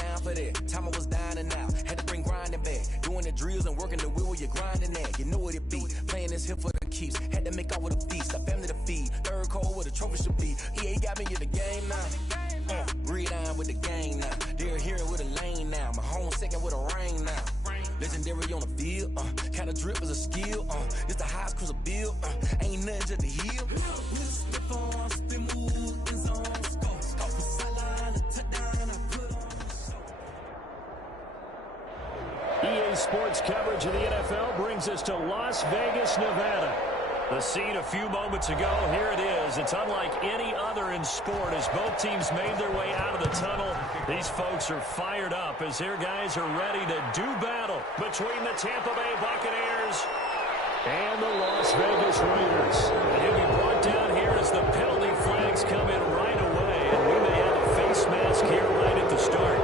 down for that. Time I was down and out. Had to bring grinding back. Doing the drills and working the wheel where you're grinding at. You know what it be. Playing this here for the keeps. Had to make off with a feast. A family to feed. Third cold where the trophy should be. EA got me in the game now. Breathe on with the gang now. They're here with a lane now. My home second with a rain now. Legendary on the field. Kinda drip as a skill. It's the highest cruiser bill. Ain't nothing just to heal. EA Sports coverage of the NFL brings us to Las Vegas, Nevada. The scene a few moments ago, here it is. It's unlike any other in sport as both teams made their way out of the tunnel. These folks are fired up as their guys are ready to do battle between the Tampa Bay Buccaneers and the Las Vegas Raiders. And he'll be brought down here as the penalty flags come in right away. And we may have a face mask here right at the start.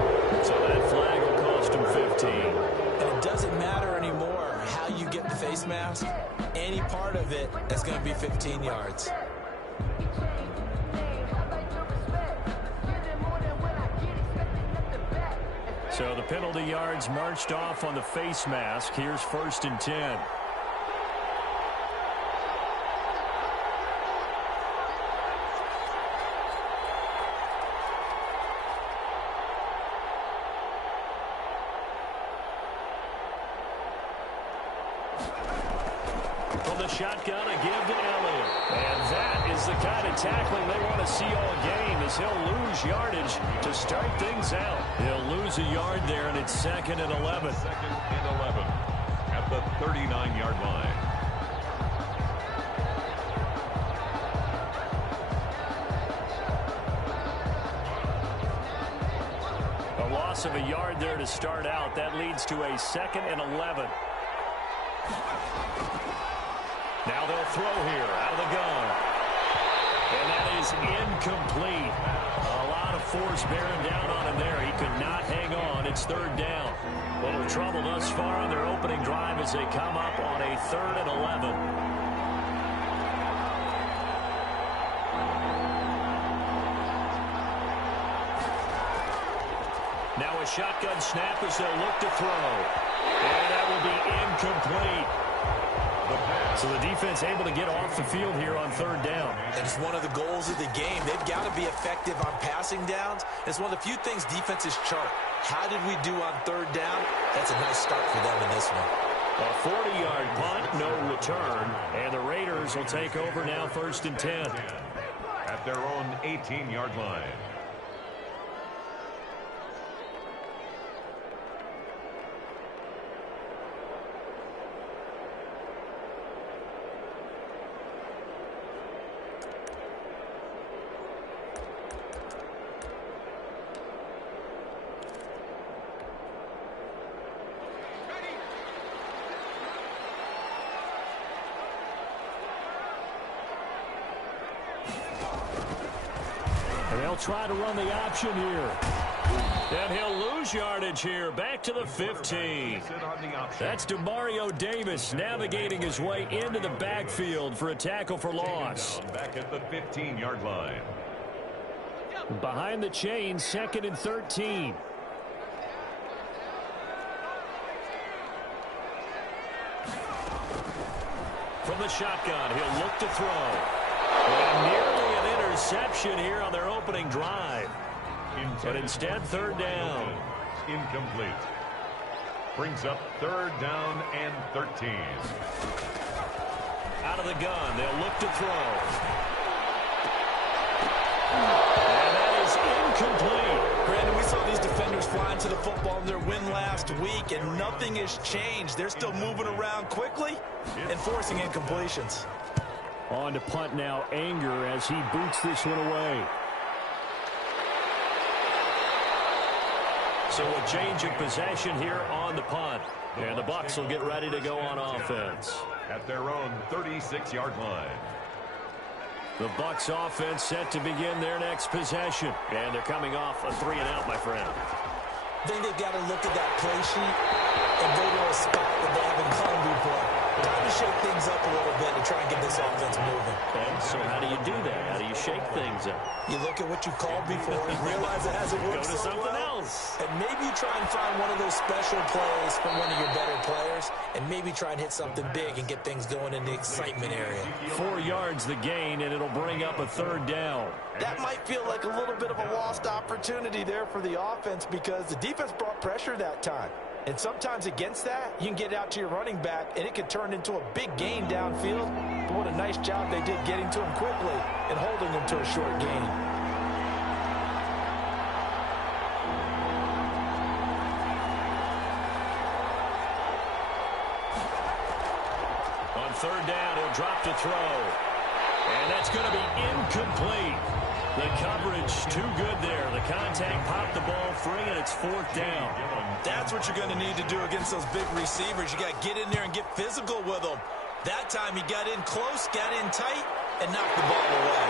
So that flag will cost him 15. And it doesn't matter anymore how you get the face mask. Any part of it, that's going to be 15 yards. So the penalty yards marched off on the face mask. Here's 1st and 10. From the shotgun, a give to Elliott. And that is the kind of tackling they want to see all game as he'll lose yardage to start things out. He'll lose a yard there, and it's 2nd and 11. 2nd and 11 at the 39-yard line. A loss of a yard there to start out. That leads to a 2nd and 11. Now they'll throw here out of the gun. And that is incomplete. A lot of force bearing down on him there. He could not hang on. It's 3rd down. Little trouble thus far on their opening drive as they come up on a 3rd and 11. Now a shotgun snap as they'll look to throw. And that will be incomplete. So the defense able to get off the field here on 3rd down. And it's one of the goals of the game. They've got to be effective on passing downs. It's one of the few things defenses chart. How did we do on 3rd down? That's a nice start for them in this one. A 40-yard punt, no return. And the Raiders will take over now 1st and 10. At their own 18-yard line. And they'll try to run the option here. And he'll lose yardage here. Back to the 15. That's DeMario Davis navigating his way into the backfield for a tackle for loss. Back at the 15-yard line. Behind the chain, 2nd and 13. From the shotgun, he'll look to throw. And nearly an interception here on their opening drive. But instead, 3rd down. Incomplete. Brings up 3rd down and 13. Out of the gun, they'll look to throw. And that is incomplete. Brandon, we saw these defenders flying to the football in their win last week, and nothing has changed. They're still moving around quickly and forcing incompletions. On to punt now, Anger, as he boots this one away. So a change of possession here on the punt. And the Bucs will get ready to go on offense. At their own 36-yard line. The Bucs offense set to begin their next possession. And they're coming off a 3-and-out, my friend. I think they've got to look at that play sheet and go to a spot that they haven't come before. Time to shake things up a little bit to try and get this offense moving. Okay, so how do you do that? How do you shake things up? You look at what you called before and realize it hasn't worked Go to so something well, else. and maybe you try and find one of those special plays from one of your better players and maybe try and hit something big and get things going in the excitement area. 4 yards the gain, and it'll bring up a third down. That might feel like a little bit of a lost opportunity there for the offense because the defense brought pressure that time. And sometimes against that, you can get out to your running back, and it can turn into a big gain downfield. But what a nice job they did getting to him quickly and holding him to a short gain. On third down, he'll drop to throw. And that's going to be incomplete. The coverage too good there. The contact popped the ball free, and it's fourth down. That's what you're going to need to do against those big receivers. You got to get in there and get physical with them. That time he got in close, got in tight, and knocked the ball away.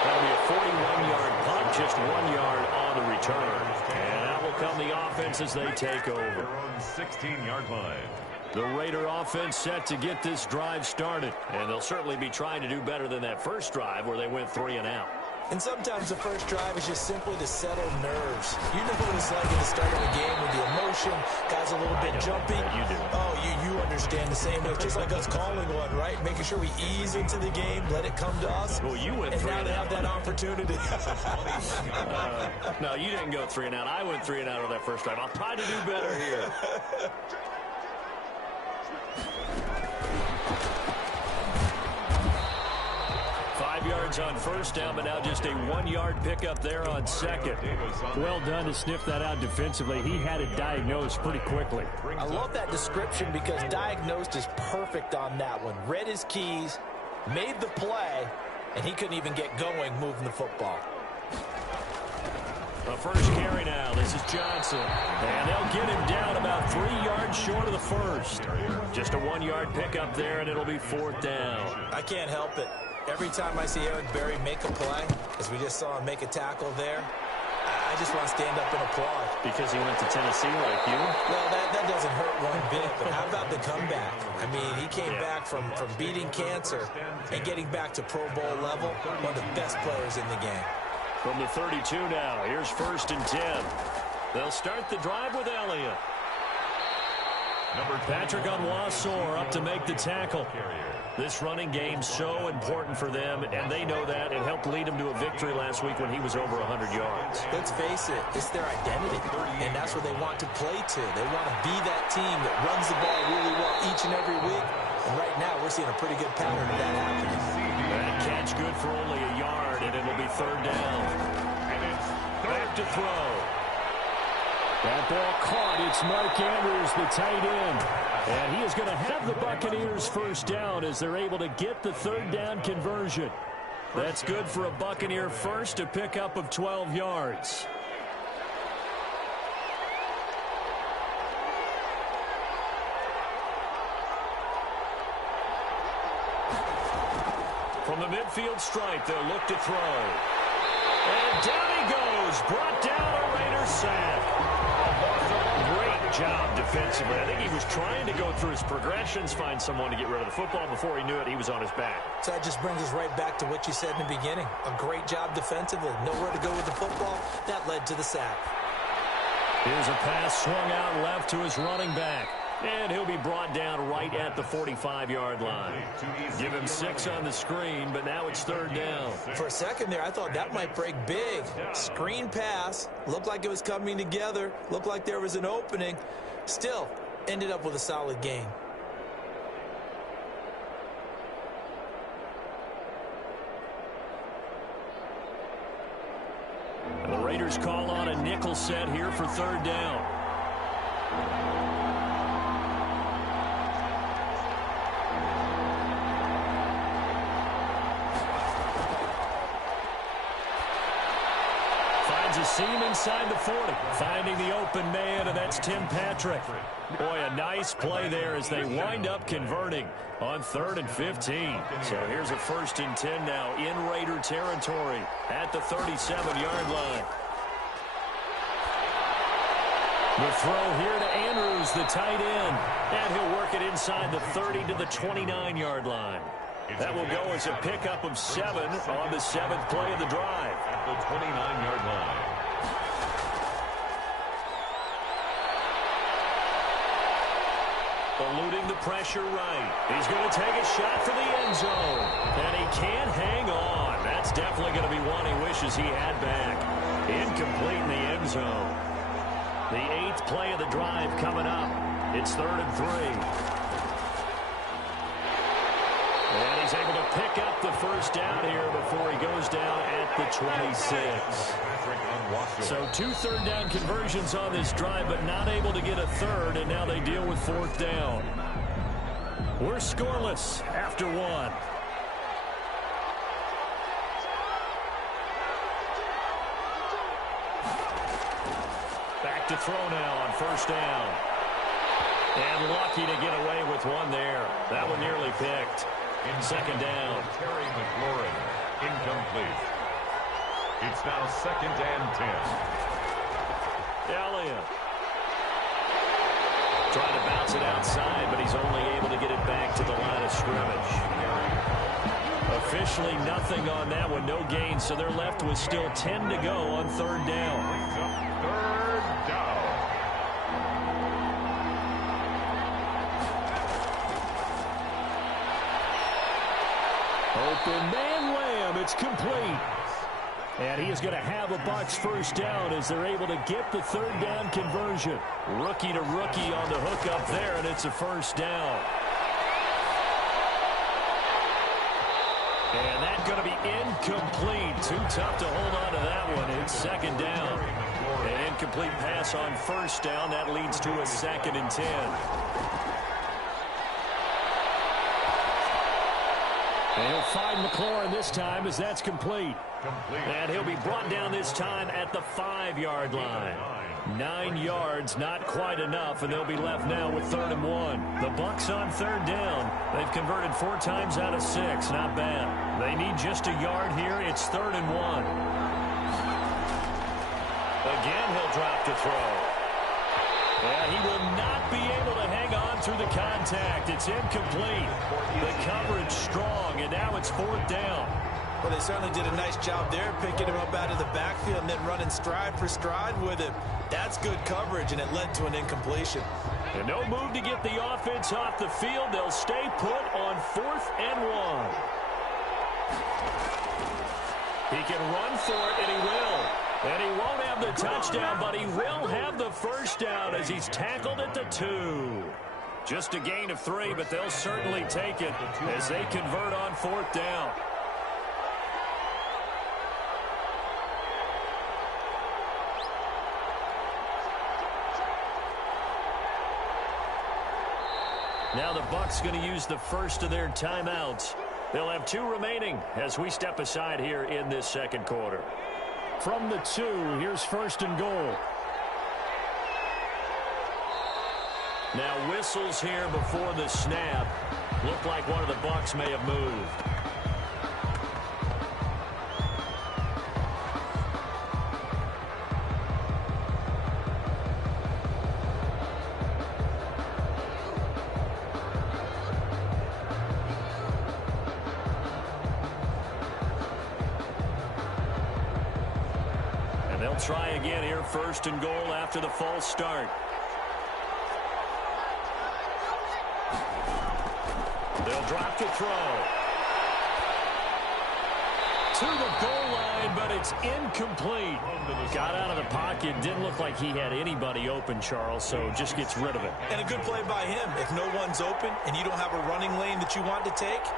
That'll be a 41-yard punt, just 1 yard on the return. And out will come the offense as they take over. 16-yard line. The Raider offense set to get this drive started. And they'll certainly be trying to do better than that first drive where they went 3 and out. And sometimes the first drive is just simply to settle nerves. You know what it's like at the start of a game with the emotion, guys a little bit jumpy. You do. Oh, you understand the same way. It's just like us calling one, right? Making sure we ease into the game, let it come to us. Well, you went and 3 now and they out. have that opportunity. No, you didn't go 3 and out. I went 3 and out on that first drive. I'll try to do better here. 5 yards on first down, but now just a 1 yard pickup there on second. Well done to sniff that out defensively. He had it diagnosed pretty quickly. I love that description because diagnosed is perfect on that one. Read his keys, made the play, and he couldn't even get going moving the football. The first carry now. This is Johnson. And they'll get him down about 3 yards short of the first. Just a 1 yard pickup there, and it'll be fourth down. I can't help it. Every time I see Eric Berry make a play, as we just saw him make a tackle there, I just want to stand up and applaud. Because he went to Tennessee like you? Well, that doesn't hurt one bit, but how about the comeback? I mean, he came back from beating cancer and getting back to Pro Bowl level, one of the best players in the game. From the 32 now, here's 1st and 10. They'll start the drive with Elliott. Patrick Onwuasor up to make the tackle. This running game so important for them, and they know that. It helped lead them to a victory last week when he was over 100 yards. Let's face it, it's their identity, and that's what they want to play to. They want to be that team that runs the ball really well each and every week, and right now we're seeing a pretty good pattern of that happening. That catch good for only a yard, and it'll be third down. Back to throw. That ball caught. It's Mark Andrews, the tight end. And he is going to have the Buccaneers first down as they're able to get the third down conversion. That's good for a Buccaneer first, a pickup of 12 yards. From the midfield stripe, they'll look to throw. And down he goes, brought down a Raiders sack. Great job defensively. I think he was trying to go through his progressions, find someone to get rid of the football. Before he knew it, he was on his back. So that just brings us right back to what you said in the beginning. A great job defensively. Nowhere to go with the football. That led to the sack. Here's a pass swung out left to his running back. And he'll be brought down right at the 45-yard line. Give him 6 on the screen, but now it's third down. For a second there, I thought that might break big. Screen pass. Looked like it was coming together. Looked like there was an opening. Still, ended up with a solid gain. And the Raiders call on a nickel set here for third down. Finds a seam inside the 40. Finding the open man, and that's Tim Patrick. Boy, a nice play there as they wind up converting on 3rd and 15. So here's a 1st and 10 now in Raider territory at the 37-yard line. The throw here to Andrews, the tight end. And he'll work it inside the 30 to the 29-yard line. That will go as a pickup of 7 on the 7th play of the drive. At the 29-yard line. Eluding the pressure right. He's going to take a shot for the end zone. And he can't hang on. That's definitely going to be one he wishes he had back. Incomplete in the end zone. The 8th play of the drive coming up. It's 3rd and 3. And he's able to pick up the first down here before he goes down at the 26. So 2 third-down conversions on this drive, but not able to get a third, and now they deal with 4th down. We're scoreless after 1. Back to throw now on 1st down. And lucky to get away with one there. That one nearly picked. 2nd down. Terry McLaurin, incomplete. It's now 2nd and 10. Elliott. Trying to bounce it outside, but he's only able to get it back to the line of scrimmage. Officially nothing on that one, no gain, so they're left with still 10 to go on 3rd down. 3rd down. Open man Lamb. It's complete. And he is going to have a Bucs first down as they're able to get the 3rd down conversion. Rookie to rookie on the hook up there, and it's a first down. And that's going to be incomplete. Too tough to hold on to that one. It's 2nd down. An incomplete pass on 1st down. That leads to a 2nd and 10. And he'll find McLaurin this time as that's complete. And he'll be brought down this time at the 5-yard line. 9 yards, not quite enough, and they'll be left now with 3rd and 1. The Bucs on 3rd down. They've converted 4 times out of 6. Not bad. They need just a yard here. It's 3rd and 1. Again, he'll drop to throw. And he will not be able to hang on through the contact. It's incomplete. The coverage strong, and now it's 4th down. Well, they certainly did a nice job there, picking him up out of the backfield and then running stride for stride with him. That's good coverage, and it led to an incompletion. And no move to get the offense off the field. They'll stay put on 4th and 1. He can run for it, and he will. And he won't have the touchdown, but he will have the first down as he's tackled at the 2. Just a gain of 3, but they'll certainly take it as they convert on 4th down. Now the Bucs going to use the first of their timeouts. They'll have 2 remaining as we step aside here in this 2nd quarter. From the 2, here's 1st and goal. Now whistles here before the snap. Looked like one of the Bucs may have moved. They'll try again here, 1st and goal after the false start. They'll drop to throw. To the goal line, but it's incomplete. Got out of the pocket. Didn't look like he had anybody open, Charles, so just gets rid of it. And a good play by him. If no one's open and you don't have a running lane that you want to take,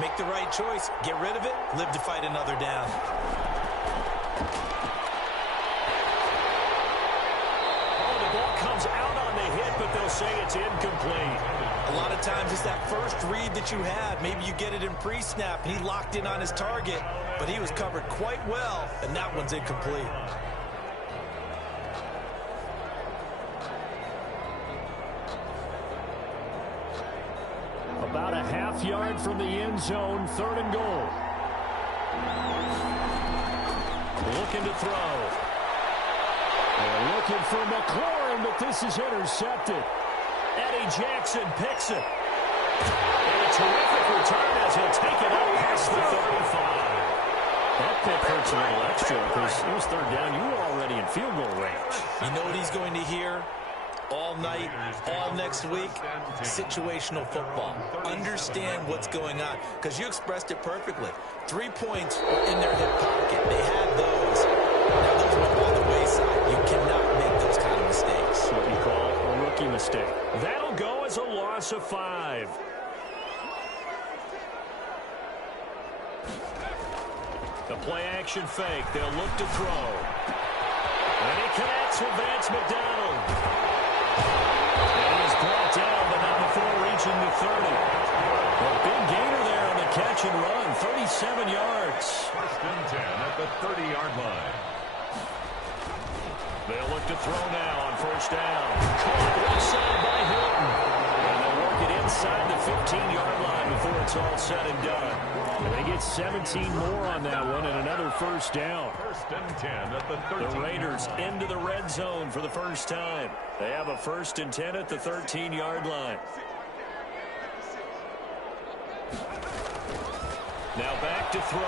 make the right choice. Get rid of it. Live to fight another down. Comes out on the hit, but they'll say it's incomplete. A lot of times it's that first read that you have. Maybe you get it in pre-snap, and he locked in on his target, but he was covered quite well, and that one's incomplete. About a half yard from the end zone, 3rd and goal. Looking to throw. They're looking for McLaurin, but this is intercepted. Eddie Jackson picks it. And a terrific return as he'll take it out past the 35. That pick hurts a little extra because it was 3rd down. You were already in field goal range. You know what he's going to hear? all night, all next week, situational football. Understand what's going on, because you expressed it perfectly. 3 points were in their hip pocket. They had those. Now those went by the wayside. You cannot make those kind of mistakes. What you call a rookie mistake. That'll go as a loss of 5. The play-action fake. They'll look to throw. And he connects with Vance McDonald. And he is brought down, but not before reaching the 30. A big gainer there on the catch and run. 37 yards. First and 10 at the 30-yard line. They'll look to throw now on first down. Caught left side by Hilton. And they'll work it inside the 15-yard line before it's all said and done. And they get 17 more on that one and another first down. First and 10 at the 13. The Raiders into the red zone for the first time. They have a first and 10 at the 13-yard line. Now back to throw.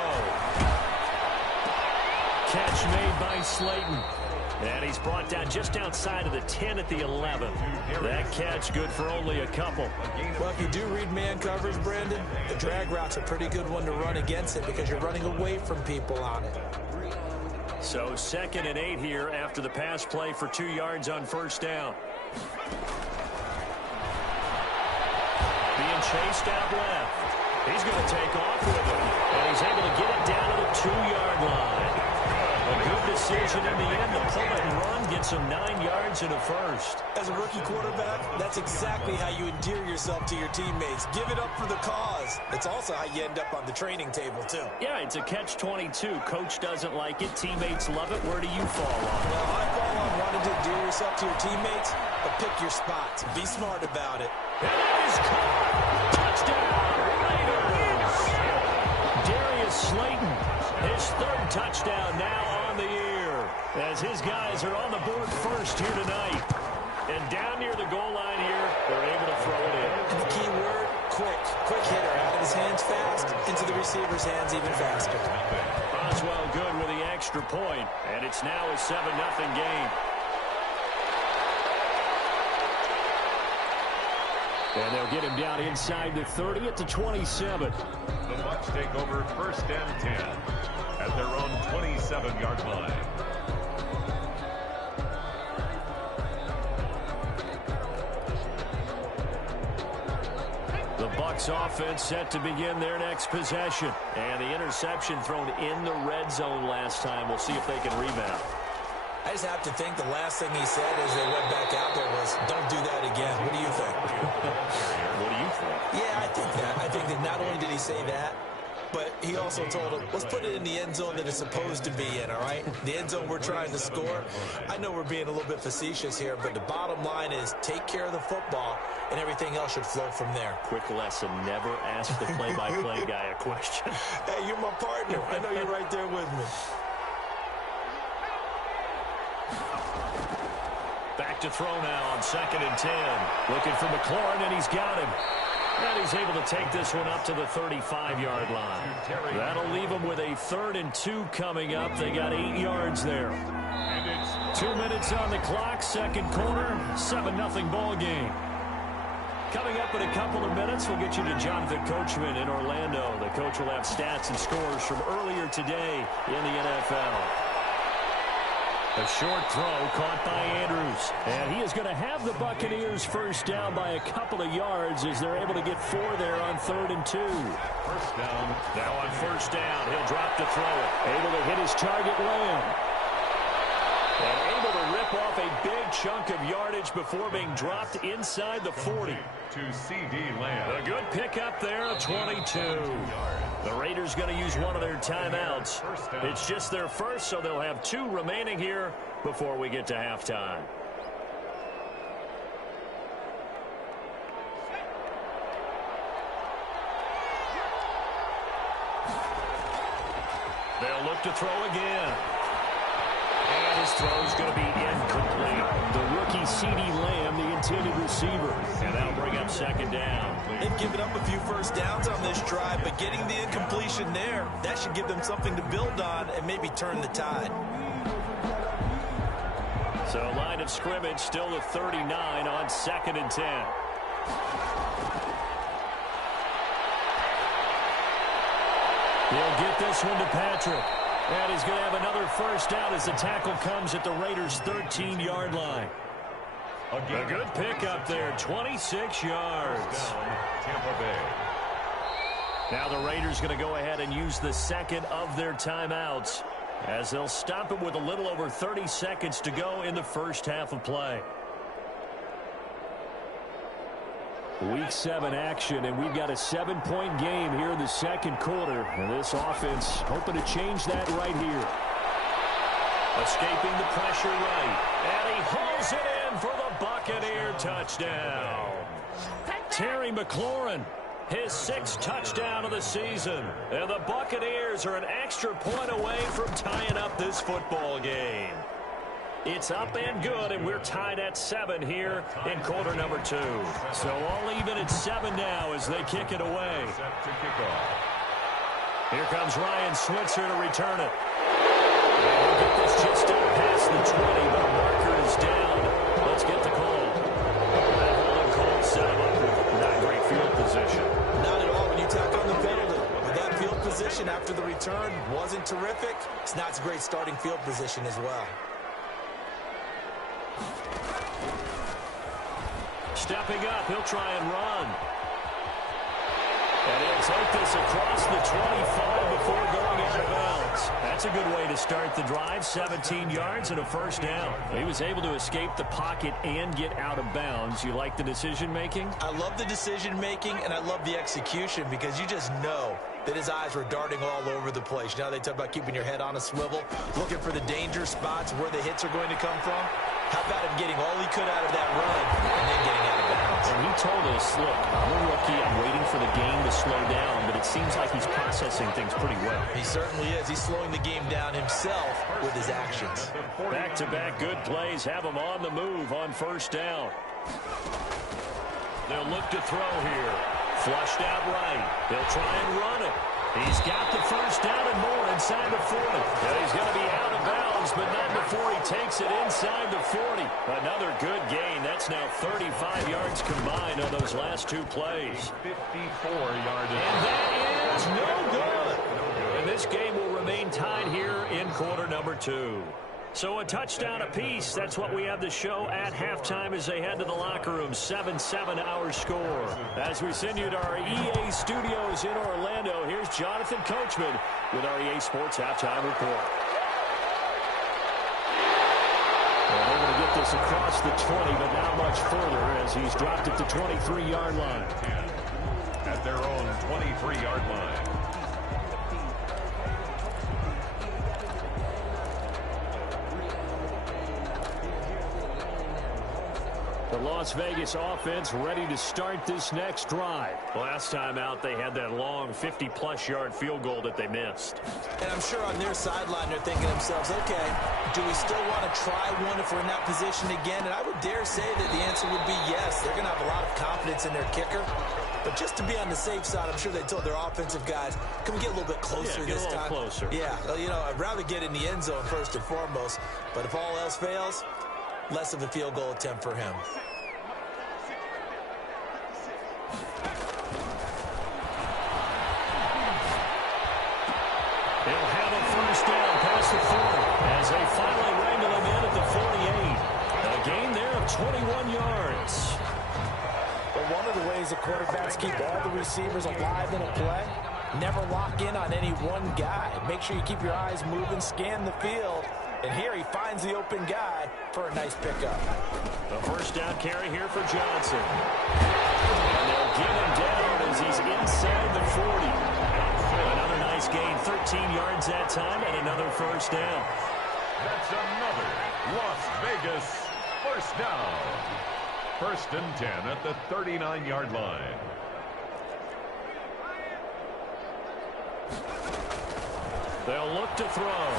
Catch made by Slayton. And he's brought down just outside of the 10 at the 11. That catch good for only a couple. Well, if you do read man coverage, Brandon, the drag route's a pretty good one to run against it because you're running away from people on it. So 2nd and 8 here after the pass play for 2 yards on first down. Being chased out left. He's going to take off with it. And he's able to get it down to the 2-yard line. A good decision in the end to pull it and run, get some 9 yards and a first. As a rookie quarterback, that's exactly how you endear yourself to your teammates. Give it up for the cause. It's also how you end up on the training table, too. Yeah, it's a catch-22. Coach doesn't like it. Teammates love it. Where do you fall on? Well, I fall on wanting to endear yourself to your teammates, but pick your spots. Be smart about it. And that is caught. Touchdown, Raiders. Darius Slayton, his 3rd touchdown now on the year, as his guys are on the board first here tonight. And down near the goal line here, they're able to throw it in. And the key word, quick. Quick hitter, out of his hands fast, into the receiver's hands even faster. Oswell good with the extra point, and it's now a 7-0 game. And they'll get him down inside the 30 at the 27. The Bucs take over first and 10 at their own 27-yard line. The Bucs offense set to begin their next possession. And the interception thrown in the red zone last time. We'll see if they can rebound. I just have to think the last thing he said as they went back out there was, don't do that again. What do you think? What do you think? Yeah, I think that. I think that not only did he say that, but he also told him, let's put it in the end zone that it's supposed to be in, all right? The end zone we're trying to score. I know we're being a little bit facetious here, but the bottom line is take care of the football, and everything else should flow from there. Quick lesson, never ask the play-by-play guy a question. Hey, you're my partner. I know you're right there with me. Back to throw now on 2nd and 10. Looking for McLaurin, and he's got him. And he's able to take this one up to the 35-yard line. That'll leave him with a 3rd and 2 coming up. They got 8 yards there. 2 minutes on the clock, 2nd quarter, 7-0 ball game. Coming up in a couple of minutes, we'll get you to Jonathan Coachman in Orlando. The coach will have stats and scores from earlier today in the NFL. A short throw caught by Andrews. And he is going to have the Buccaneers first down by a couple of yards as they're able to get 4 there on 3rd and 2. First down. Now on first down, he'll drop to throw it. Able to hit his target, Lamb. And able to rip off a big chunk of yardage before being dropped inside the 40. To C.D. Lamb. A good pickup there, 22. The Raiders going to use one of their timeouts. It's just their first, so they'll have 2 remaining here before we get to halftime. They'll look to throw again. And his throw's going to be incomplete. The rookie C.D. Lamb, the intended receiver. And that'll bring up 2nd down. They've given up a few first downs on this drive, but getting the incompletion there, that should give them something to build on and maybe turn the tide. So line of scrimmage still the 39 on 2nd and 10. He'll get this one to Patrick. And he's going to have another first down as the tackle comes at the Raiders' 13-yard line. A good pickup there, 26 yards. Tampa Bay. Now the Raiders going to go ahead and use the second of their timeouts as they'll stop it with a little over 30 seconds to go in the first half of play. Week 7 action, and we've got a 7-point game here in the second quarter. And this offense hoping to change that right here. Escaping the pressure right. And he hauls it in for the Buccaneer touchdown. Terry McLaurin, his 6th touchdown of the season. And the Buccaneers are an extra point away from tying up this football game. It's up and good, and we're tied at 7 here in quarter number 2. So all even at 7 now as they kick it away. Set to kick off. Here comes Ryan Switzer to return it. He'll get this just up past the 20, but a marker is down. Let's get the call. That holding call set him up with not great field position. Not at all when you tack on the penalty. But that field position after the return wasn't terrific. It's not a great starting field position as well. Stepping up, he'll try and run. And he'll take this across the 25 before going out of bounds. That's a good way to start the drive. 17 yards and a first down. He was able to escape the pocket and get out of bounds. You like the decision-making? I love the decision-making, and I love the execution because you just know that his eyes were darting all over the place. You know, they talk about keeping your head on a swivel, looking for the danger spots where the hits are going to come from. How about him getting all he could out of that run and then getting out of bounds? And he told us, look, I'm a rookie. I'm waiting for the game to slow down, but it seems like he's processing things pretty well. He certainly is. He's slowing the game down himself with his actions. Back-to-back good plays have him on the move on first down. They'll look to throw here. Flushed out right. They'll try and run it. He's got the first down and more inside the 40. And he's going to be out of bounds, but not before he takes it inside the 40. Another good gain. That's now 35 yards combined on those last 2 plays. 54-yard. And that is no good. And this game will remain tied here in quarter number 2. So a touchdown apiece. That's what we have to show at halftime as they head to the locker room. 7-7 our score. As we send you to our EA studios in Orlando, here's Jonathan Coachman with our EA Sports Halftime Report. Well, they're going to get this across the 20, but not much further as he's dropped at the 23-yard line. At their own 23-yard line. The Las Vegas offense ready to start this next drive. Last time out, they had that long 50-plus yard field goal that they missed. And I'm sure on their sideline, they're thinking to themselves, okay, do we still want to try one if we're in that position again? And I would dare say that the answer would be yes. They're going to have a lot of confidence in their kicker. But just to be on the safe side, I'm sure they told their offensive guys, can we get a little bit closer this time? Get a little closer. Yeah, well, you know, I'd rather get in the end zone first and foremost. But if all else fails, less of a field goal attempt for him. They'll have a first down past the 40 as they finally wrangle him in at the 48. A gain there of 21 yards. But one of the ways the quarterbacks keep all the receivers alive in a play, never lock in on any one guy. Make sure you keep your eyes moving, scan the field. And here he finds the open guy for a nice pickup. A first down carry here for Johnson. And they'll get him down as he's inside the 40. Another nice gain, 13 yards that time, and another first down. That's another Las Vegas first down. First and 10 at the 39-yard line. They'll look to throw.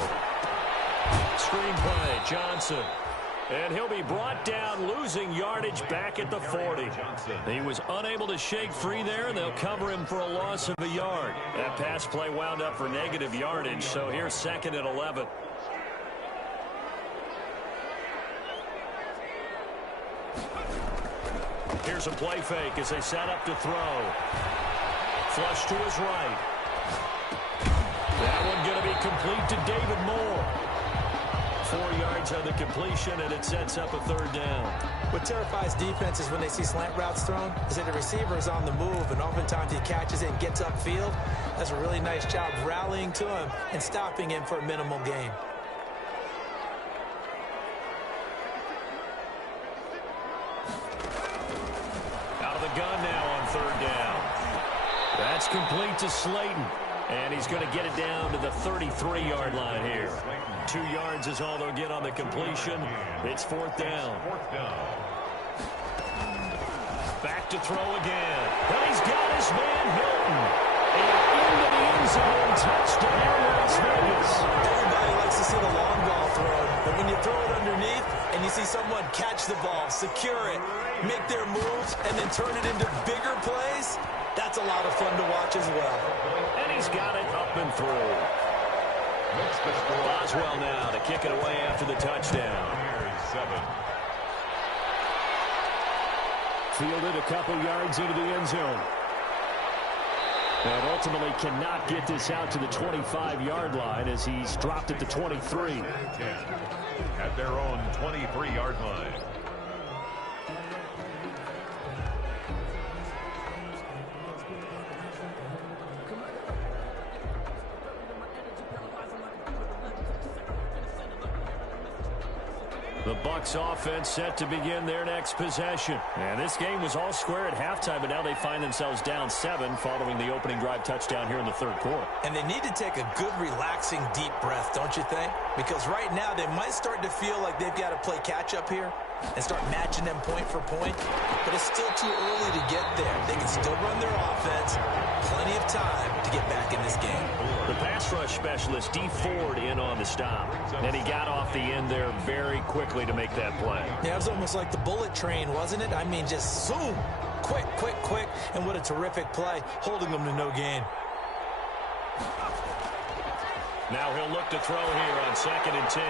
Screenplay, Johnson. And he'll be brought down, losing yardage back at the 40. He was unable to shake free there, and they'll cover him for a loss of a yard. That pass play wound up for negative yardage, so here's second and 11. Here's a play fake as they set up to throw. Flush to his right. That one going to be complete to David Moore. 4 yards on the completion, and it sets up a third down. What terrifies defenses when they see slant routes thrown is that the receiver is on the move, and oftentimes he catches it and gets upfield. Does a really nice job rallying to him and stopping him for a minimal gain. Out of the gun now on third down. That's complete to Slayton. And he's going to get it down to the 33-yard line here. 2 yards is all they'll get on the completion. It's fourth down. Back to throw again. But he's got his man Hilton. And into the end zone, touchdown Las Vegas. Everybody likes to see the long ball thrown, but when you throw it underneath and you see someone catch the ball, secure it, make their moves, and then turn it into bigger plays, that's a lot of fun to watch as well. And he's got it up and through. Boswell now to kick it away after the touchdown. Fielded a couple yards into the end zone. And ultimately cannot get this out to the 25-yard line as he's dropped at the 23. At their own 23-yard line. The Bucs offense set to begin their next possession. And this game was all square at halftime, but now they find themselves down 7 following the opening drive touchdown here in the third quarter. And they need to take a good, relaxing, deep breath, don't you think? Because right now they might start to feel like they've got to play catch-up here and start matching them point for point. But it's still too early to get there. They can still run their offense. Plenty of time to get back in this game. The pass rush specialist, D. Ford, in on the stop. And he got off the end there very quickly to make that play. Yeah, it was almost like the bullet train, wasn't it? I mean, just zoom. Quick, quick, quick. And what a terrific play, holding them to no gain. Now he'll look to throw here on 2nd and 10.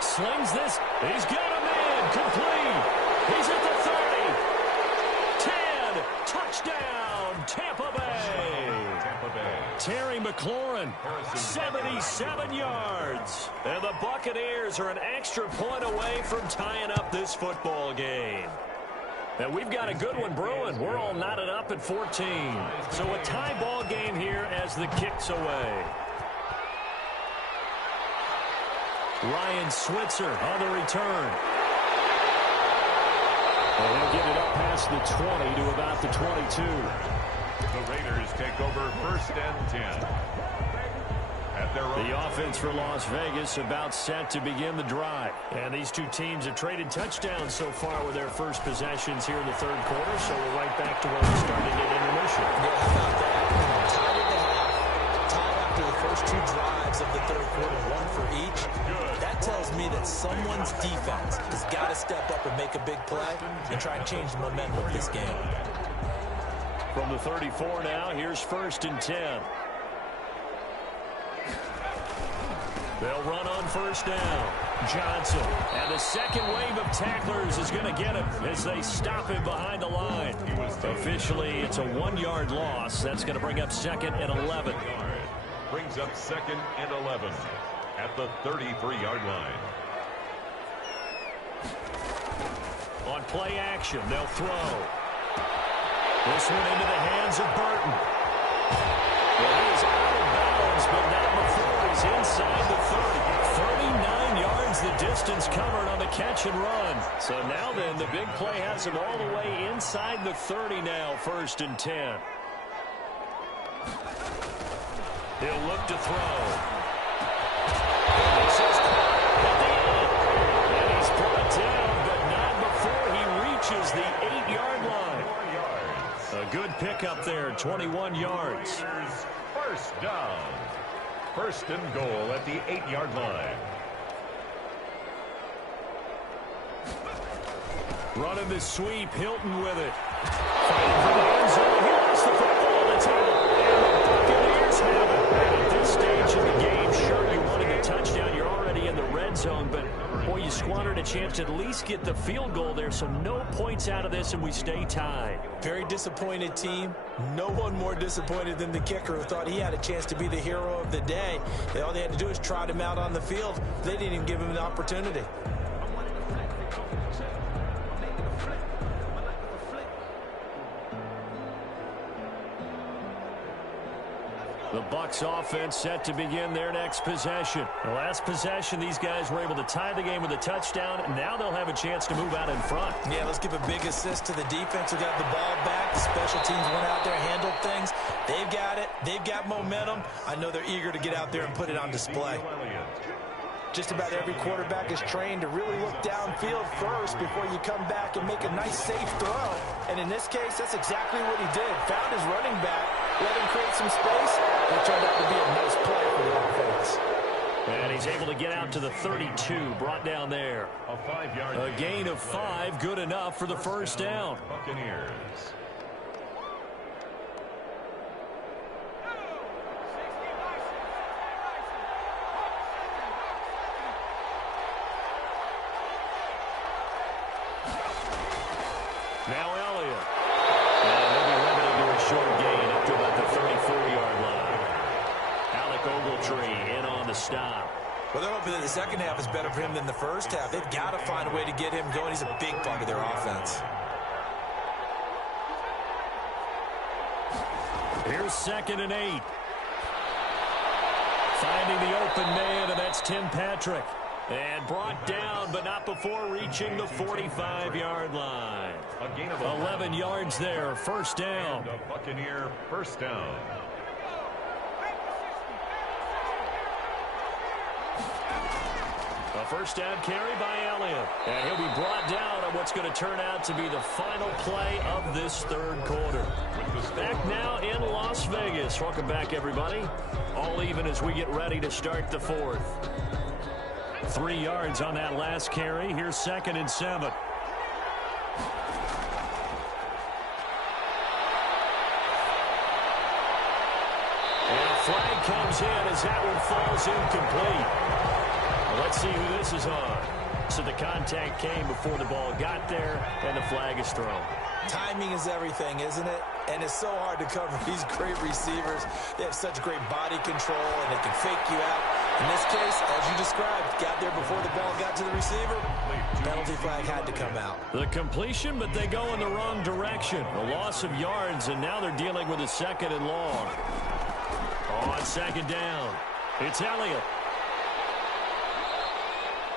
Slings this. He's got a man. Complete. He's at the 30. 10. Touchdown. Tampa Bay. Terry McLaurin, 77 yards. And the Buccaneers are an extra point away from tying up this football game. And we've got a good one brewing. We're all knotted up at 14. So a tie ball game here as the kick's away. Ryan Switzer on the return. And he'll get it up past the 20 to about the 22. The Raiders take over 1st and 10. At their own. The offense for Las Vegas about set to begin the drive. And these two teams have traded touchdowns so far with their first possessions here in the third quarter. So we're right back to where we started at intermission. Yeah, how about that? Tied at the half. Tied after the first 2 drives of the third quarter, 1 for each. That tells me that someone's defense has got to step up and make a big play and try and change the momentum of this game. From the 34 now, here's 1st and 10. They'll run on 1st down. Johnson. And the second wave of tacklers is going to get him as they stop him behind the line. Officially, it's a 1-yard loss. That's going to bring up 2nd and 11. Brings up 2nd and 11 at the 33-yard line. On play action, they'll throw. This one into the hands of Burton. Well, he is out of bounds, but not before he's inside the 30. 39 yards the distance covered on the catch and run. So now then, the big play has him all the way inside the 30 now, 1st and 10. He'll look to throw. This is caught at the end. And he's brought down, but not before he reaches the 8-yard line. A good pickup there, 21 yards. 1st down. 1st and goal at the 8-yard line. Running the sweep, Hilton with it. Fighting for the end zone. He lost the football. That's it. And the Buccaneers have it. And at this stage of the game, sure, you wanted a touchdown. You're already in the red red zone, but, boy, you squandered a chance to at least get the field goal there, so no points out of this, and we stay tied. Very disappointed team. No one more disappointed than the kicker who thought he had a chance to be the hero of the day. All they had to do is trot him out on the field. They didn't even give him an opportunity. The Bucs offense set to begin their next possession. The last possession, these guys were able to tie the game with a touchdown. Now they'll have a chance to move out in front. Yeah, let's give a big assist to the defense who got the ball back. The special teams went out there, handled things. They've got it. They've got momentum. I know they're eager to get out there and put it on display. Just about every quarterback is trained to really look downfield first before you come back and make a nice, safe throw. And in this case, that's exactly what he did. Found his running back, let him create some space, and it turned out to be a nice play for the offense. And he's able to get out to the 32, brought down there. A gain of 5, good enough for the first down. Buccaneers. Now Elliott. And they'll be limited to a short gain up to about the 34-yard line. Alec Ogletree in on the stop. Well, they're hoping that the second half is better for him than the first half. They've got to find a way to get him going. He's a big part of their offense. Here's 2nd and 8. Finding the open man, and that's Tim Patrick. And brought down, but not before reaching the 45-yard line. A gain of 11 yards there, first down. And a Buccaneer first down. A first down carry by Elliott. And he'll be brought down on what's going to turn out to be the final play of this third quarter. Back now in Las Vegas. Welcome back, everybody. All even as we get ready to start the fourth. 3 yards on that last carry. Here's 2nd and 7. And a flag comes in as that one falls incomplete. Well, let's see who this is on. So the contact came before the ball got there, and the flag is thrown. Timing is everything, isn't it? And it's so hard to cover these great receivers. They have such great body control, and they can fake you out. In this case, as you described, got there before the ball got to the receiver. Penalty flag had to come out. The completion, but they go in the wrong direction. A loss of yards, and now they're dealing with a 2nd and long. On 2nd down, it's Elliott.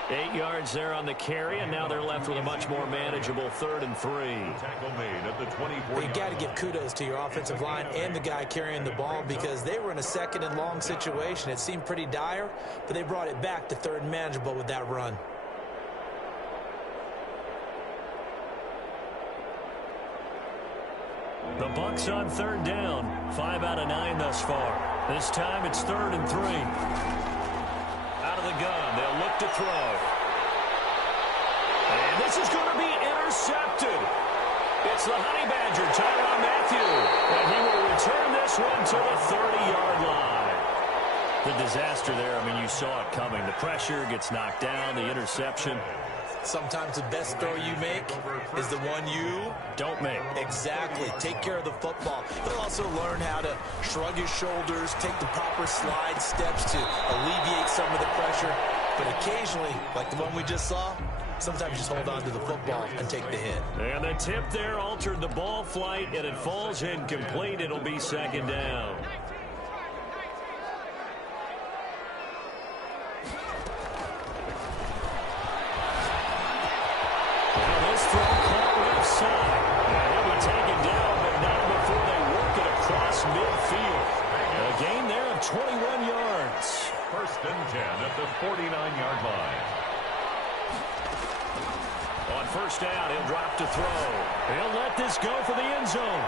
8 yards there on the carry, and now they're left with a much more manageable 3rd and 3. Tackle made at the 24. You got to give kudos to your offensive line and the guy carrying the ball because they were in a 2nd and long situation. It seemed pretty dire, but they brought it back to 3rd and manageable with that run. The Bucs on 3rd down. 5 out of 9 thus far. This time it's 3rd and 3. Out of the gun, they'll look to throw. And this is going to be intercepted. It's the Honey Badger, Tyrann Mathieu. And he will return this one to the 30-yard line. The disaster there, I mean, you saw it coming. The pressure gets knocked down, the interception. Sometimes the best throw you make is the one you don't make. Exactly. Take care of the football. He'll also learn how to shrug his shoulders, take the proper slide steps to alleviate some of the pressure. But occasionally, like the one we just saw, sometimes just hold on to the football and take the hit. And the tip there altered the ball flight, and it falls incomplete. It'll be 2nd down. Midfield. A gain there of 21 yards. 1st and 10 at the 49-yard line. On 1st down, he'll drop to throw. He'll let this go for the end zone.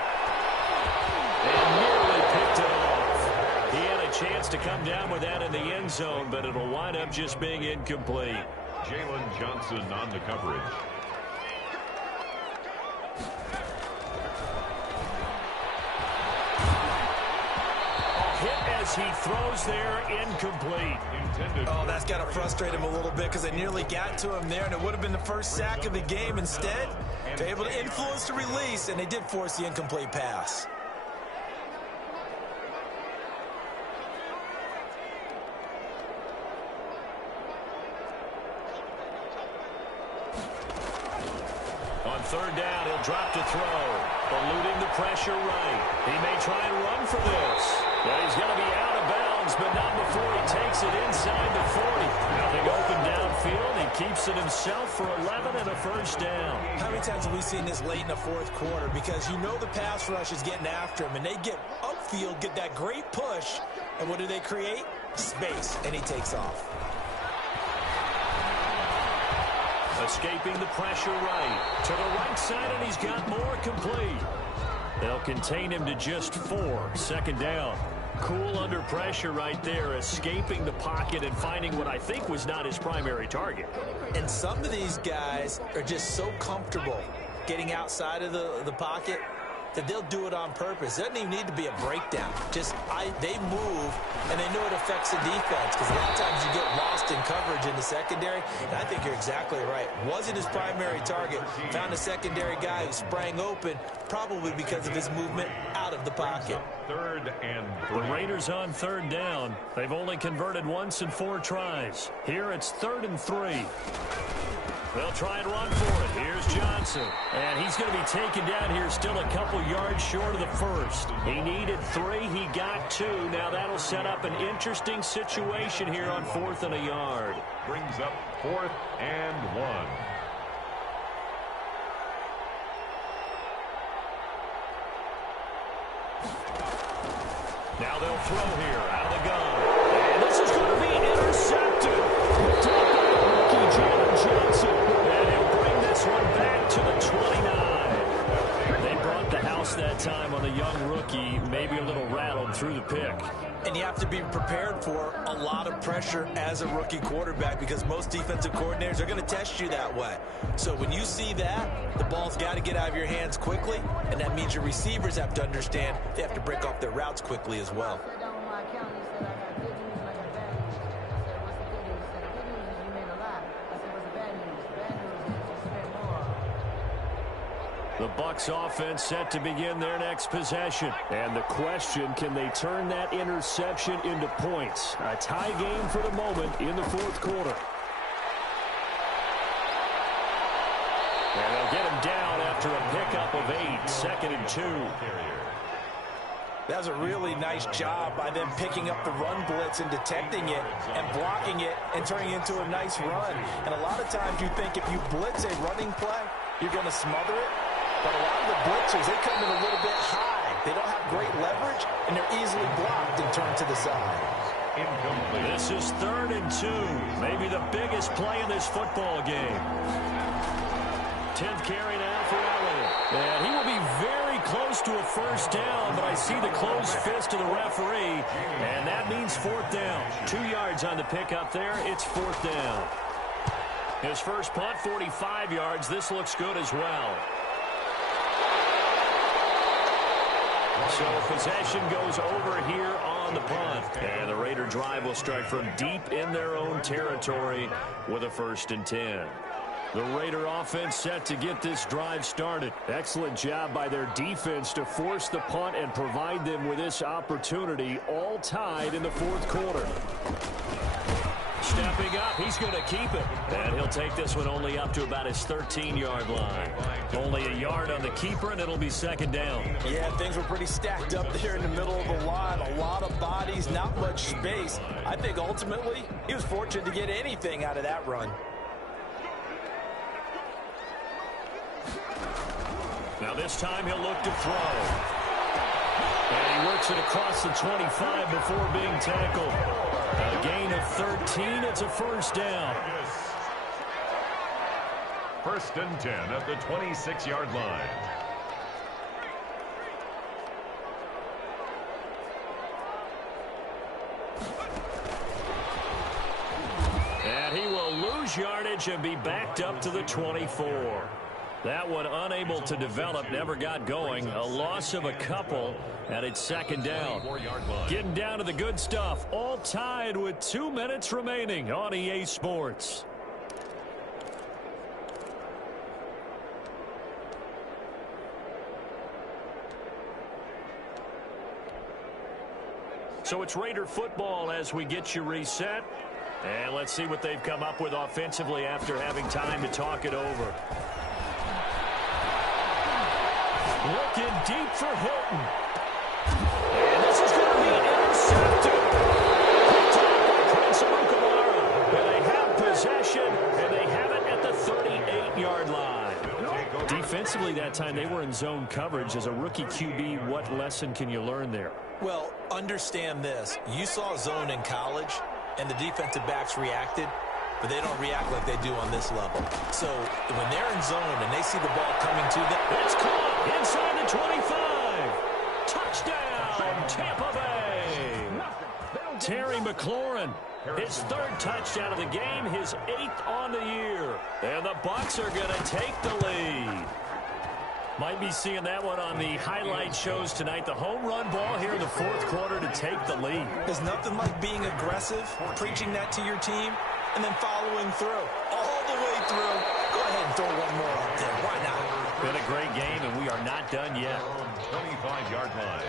And nearly picked it off. He had a chance to come down with that in the end zone, but it'll wind up just being incomplete. Jalen Johnson on the coverage. He throws there, incomplete. Oh, that's got to frustrate him a little bit because they nearly got to him there, and it would have been the first sack of the game. Instead, they're able to influence the release, and they did force the incomplete pass. On third down, he'll drop to throw, eluding the pressure right. He may try and run for this. But he's going to be out of bounds, but not before he takes it inside the 40. Nothing open downfield. He keeps it himself for 11 and a first down. How many times have we seen this late in the fourth quarter? Because you know the pass rush is getting after him, and they get upfield, get that great push, and what do they create? Space, and he takes off. Escaping the pressure right. To the right side, and he's got more complete. They'll contain him to just 4. Second down. Cool under pressure right there, escaping the pocket and finding what I think was not his primary target. And some of these guys are just so comfortable getting outside of the pocket that they'll do it on purpose. It doesn't even need to be a breakdown. They move, and they know it affects the defense because a lot of times you get lost in coverage in the secondary, and I think you're exactly right. Wasn't his primary target. Found a secondary guy who sprang open, probably because of his movement out of the pocket. Third and 3. The Raiders on third down. They've only converted once in 4 tries. Here it's 3rd and 3. They'll try and run for it. Here's Johnson. And he's going to be taken down here still a couple yards short of the first. He needed 3. He got 2. Now that'll set up an interesting situation here on 4th and a yard. Brings up 4th and 1. Now they'll throw here out of the gun. And this is going to be intercepted. Rookie Jalen Johnson. And he'll bring this one back to the 29. They brought the house that time on the young rookie, maybe a little rattled through the pick. And you have to be prepared for a lot of pressure as a rookie quarterback because most defensive coordinators are going to test you that way. So when you see that, the ball's got to get out of your hands quickly, and that means your receivers have to understand they have to break off their routes quickly as well. The Bucs offense set to begin their next possession. And the question, can they turn that interception into points? A tie game for the moment in the fourth quarter. And they'll get him down after a pickup of 8, 2nd and 2. That was a really nice job by them picking up the run blitz and detecting it and blocking it and turning it into a nice run. And a lot of times you think if you blitz a running play, you're going to smother it. But a lot of the blitzers, they come in a little bit high. They don't have great leverage, and they're easily blocked and turned to the side. Incomplete. This is 3rd and 2. Maybe the biggest play in this football game. 10th carry now for Elliott. And he will be very close to a first down, but I see the closed fist of the referee, and that means 4th down. 2 yards on the pickup there. It's 4th down. His first punt, 45 yards. This looks good as well. So possession goes over here on the punt. And the Raider drive will start from deep in their own territory with a 1st and 10. The Raider offense set to get this drive started. Excellent job by their defense to force the punt and provide them with this opportunity, all tied in the fourth quarter. Stepping up, he's going to keep it. And he'll take this one only up to about his 13-yard line. Only a yard on the keeper, and it'll be 2nd down. Yeah, things were pretty stacked up there in the middle of the line. A lot of bodies, not much space. I think ultimately he was fortunate to get anything out of that run. Now this time he'll look to throw. And he works it across the 25 before being tackled. A gain of 13. It's a 1st down. 1st and 10 at the 26-yard line. And he will lose yardage and be backed up to the 24. That one unable to develop, never got going. A loss of a couple, and it's second down. Getting down to the good stuff, all tied with 2 minutes remaining on EA Sports. So it's Raider football as we get you reset. And let's see what they've come up with offensively after having time to talk it over. Looking deep for Hilton. And this is going to be intercepted. And they have possession, and they have it at the 38-yard line. Defensively that time, they were in zone coverage. As a rookie QB, what lesson can you learn there? Well, understand this. You saw zone in college, and the defensive backs reacted, but they don't react like they do on this level. So when they're in zone and they see the ball coming to them, it's caught inside the 25. Touchdown, Tampa Bay. Terry McLaurin, his third touchdown of the game, his 8th on the year. And the Bucs are going to take the lead. Might be seeing that one on the highlight shows tonight. The home run ball here in the fourth quarter to take the lead. There's nothing like being aggressive, preaching that to your team, and then following through. All the way through. Go ahead and throw one more up there. Why not? Been a great game, and we are not done yet. 25-yard line.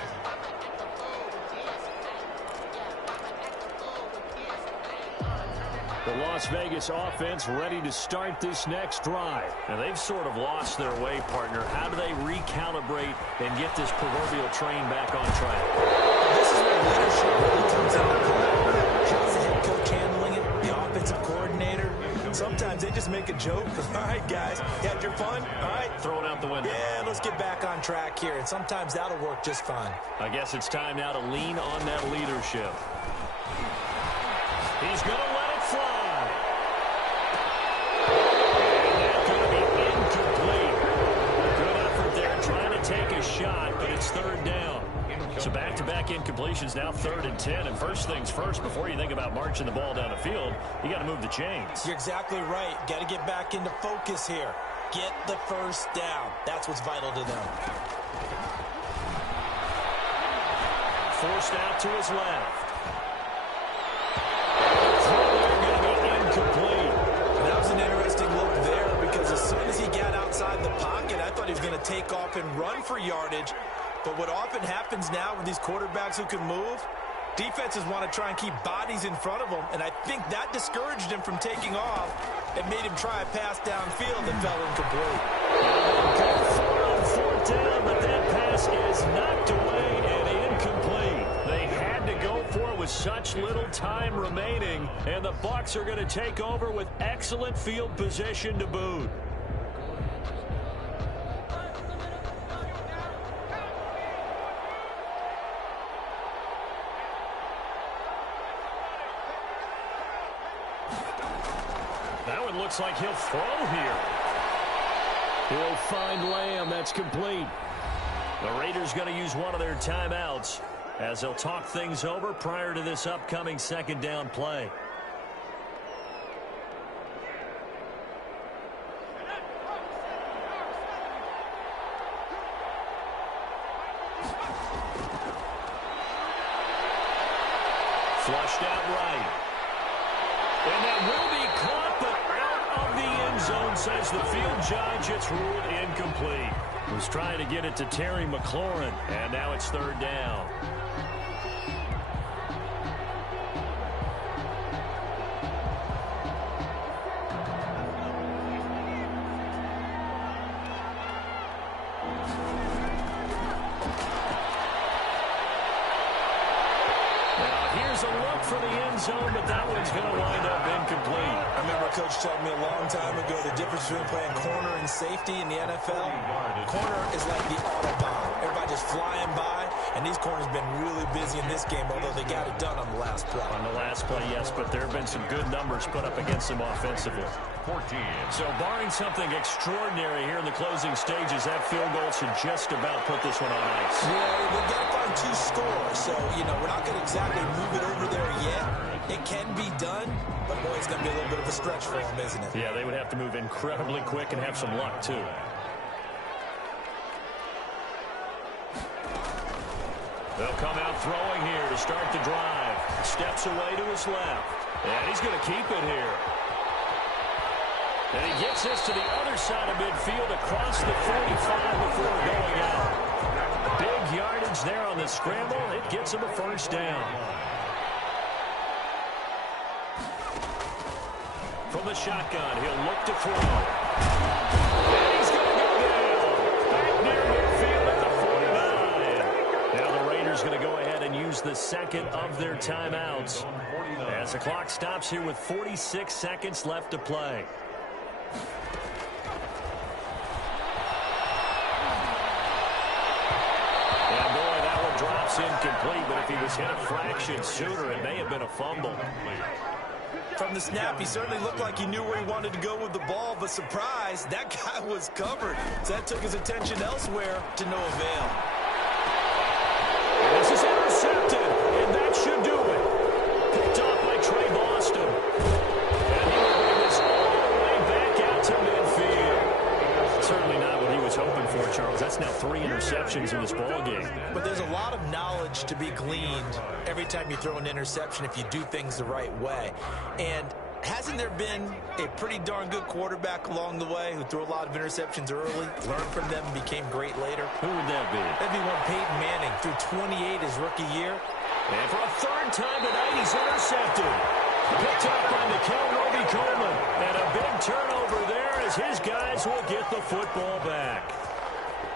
The Las Vegas offense ready to start this next drive. And they've sort of lost their way, partner. How do they recalibrate and get this proverbial train back on track? This is where leadership really comes into play. How's the head coach handling it? The offensive coordinator? Sometimes they just make a joke. All right, guys, you had your fun? All right. Throw it out the window. Yeah, let's get back on track here. And sometimes that'll work just fine. I guess it's time now to lean on that leadership. He's going to let it fly. And that's going to be incomplete. Good effort there trying to take a shot, but it's third down. So back-to-back incompletions, now 3rd and 10. And first things first, before you think about marching the ball down the field, you got to move the chains. You're exactly right. Got to get back into focus here. Get the first down. That's what's vital to them. Forced out to his left. That was an interesting look there because as soon as he got outside the pocket, I thought he was going to take off and run for yardage. But what often happens now with these quarterbacks who can move, defenses want to try and keep bodies in front of them, and I think that discouraged him from taking off and made him try a pass downfield that fell incomplete. On 4th down, but that pass is knocked away and incomplete. They had to go for it with such little time remaining, and the Bucs are going to take over with excellent field position to boot. That one looks like he'll throw here. He'll find Lamb. That's complete. The Raiders going to use one of their timeouts as they'll talk things over prior to this upcoming second down play. Flushed out right. And that will be caught, but out of the end zone, says the field judge. It's ruled incomplete. Was trying to get it to Terry McLaurin, and now it's 3rd down. For the end zone, but that one's going to wind up incomplete. I remember Coach told me a long time ago the difference between playing corner and safety in the NFL. Corner is like the Autobahn. Everybody just flying by, and these corners have been really busy in this game, although they got it done on the last play. On the last play, yes, but there have been some good numbers put up against them offensively. 14. So barring something extraordinary here in the closing stages, that field goal should just about put this one on ice. Yeah, we got to find 2 scores, so, we're not going to exactly move it over there yet. It can be done, but boy, it's going to be a little bit of a stretch for them, isn't it? Yeah, they would have to move incredibly quick and have some luck, too. They'll come out throwing here to start the drive. Steps away to his left. And he's going to keep it here. And he gets this to the other side of midfield across the 45 before going out. Big yardage there on the scramble. It gets him a first down. From the shotgun, he'll look to throw. And he's going to go down. Back near midfield at the 49. Now the Raiders going to go ahead and use the second of their timeouts as the clock stops here with 46 seconds left to play. And boy, that one drops incomplete, but if he was hit a fraction sooner, it may have been a fumble. From the snap, he certainly looked like he knew where he wanted to go with the ball, but surprise, that guy was covered. So that took his attention elsewhere to no avail. And this is intercepted, and that should do it. Picked off by Trey Boston. And he will bring this all the way back out to midfield. Certainly not what he was hoping for, Charles. That's now 3 interceptions in this ball game. But there's a lot of knowledge to be gleaned every time you throw an interception if you do things the right way. And hasn't there been a pretty darn good quarterback along the way who threw a lot of interceptions early, learned from them, and became great later? Who would that be? That'd be one Peyton Manning, threw 28 his rookie year. And for a third time tonight, he's intercepted. Picked up by Roby Coleman. And a big turnover there as his guys will get the football back.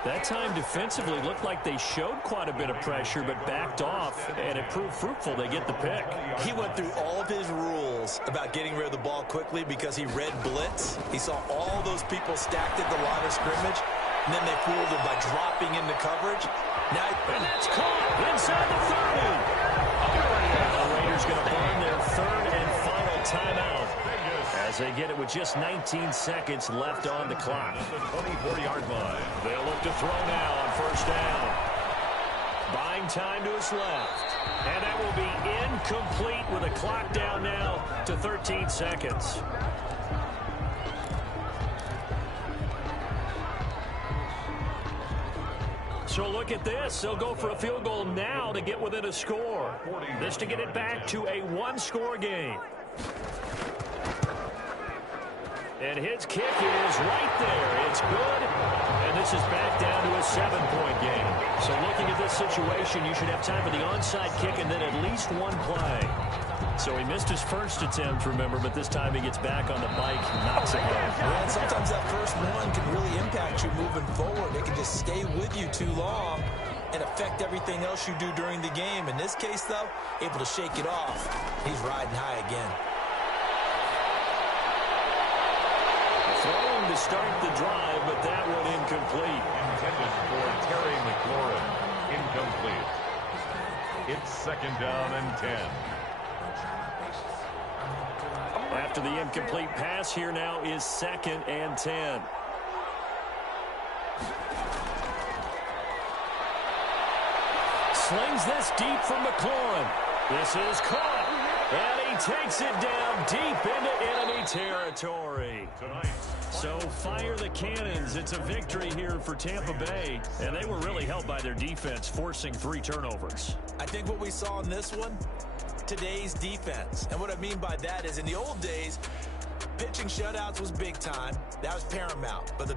That time defensively looked like they showed quite a bit of pressure but backed off, and it proved fruitful. They get the pick. He went through all of his rules about getting rid of the ball quickly because he read blitz. He saw all those people stacked at the line of scrimmage, and then they fooled him by dropping into coverage. And that's caught inside the 30. The Raiders going to burn their third and final timeout as they get it with just 19 seconds left on the clock. The 24-yard line. They'll look to throw now on first down. Buying time to his left. And that will be incomplete with a clock down now to 13 seconds. So look at this. They'll go for a field goal now to get within a score. This to get it back to a one-score game. And his kick is right there. It's good. And this is back down to a 7-point game. So looking at this situation, you should have time for the onside kick and then at least one play. So he missed his first attempt, remember, but this time he gets back on the bike, knocks it home. Well, and sometimes that first one can really impact you moving forward. It can just stay with you too long and affect everything else you do during the game. In this case, though, able to shake it off. He's riding high again. Throwing to start the drive, but that one incomplete. Intended for Terry McLaurin. Incomplete. It's second down and 10. After the incomplete pass, here now is second and 10. Slings this deep from McLaurin. This is caught. And he takes it down deep into enemy territory. So fire the cannons. It's a victory here for Tampa Bay. And they were really helped by their defense, forcing 3 turnovers. I think what we saw in this one, today's defense. And what I mean by that is in the old days, pitching shutouts was big time. That was paramount. But the